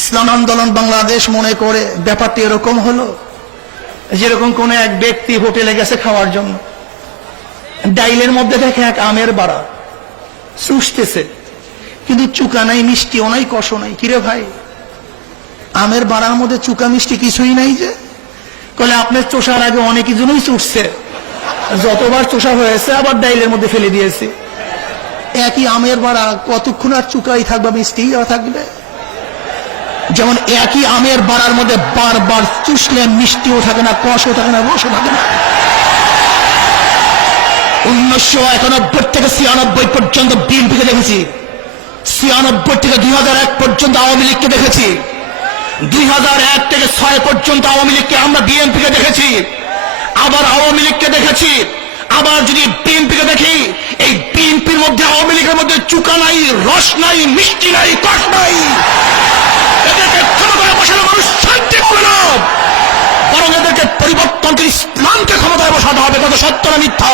ইসলাম আন্দোলন বাংলাদেশ মনে করে, ব্যাপারটি এরকম হলো, যেরকম কোন এক ব্যক্তি হোটেলে গেছে খাওয়ার জন্য। ডাইলের মধ্যে দেখে এক আমের বাড়া চুষতেছে, কিন্তু চুকা নাই, মিষ্টিও নাই কষ নাই। কিরে ভাই? আমের বাড়ার মধ্যে চুকা মিষ্টি কিছুই নাই যে। কলে আপনার চোষার আগে অনেক জনই চুষছে। যতবার চোষা হয়েছে, আবার ডাইলের মধ্যে ফেলে দিয়েছে। একই আমের বাড়া কতক্ষণ আর চুকাই থাকবে মিষ্টি থাকবে? যেমন একই আমের বাড়ার মধ্যে বারবার চুষলে মিষ্টিও থাকে না, কষও থাকে না, রসও থাকে না। উনিশশো একানব্বই থেকে ছিয়ানব্বই পর্যন্ত বিএনপিকে দেখেছি। ছিয়ানব্বই থেকে দুই হাজার এক পর্যন্ত আওয়ামী লীগকে দেখেছি। দুই থেকে ছয় পর্যন্ত আওয়ামী লীগকে আমরা বিএনপিকে দেখেছি। আবার আওয়ামী লীগকে দেখেছি। আবার যদি বিএনপিকে দেখি, এই বিএনপির মধ্যে আওয়ামী লীগের মধ্যে চুকা নাই, রস নাই, মিষ্টি নাই, কষ নাই। না মিথ্যা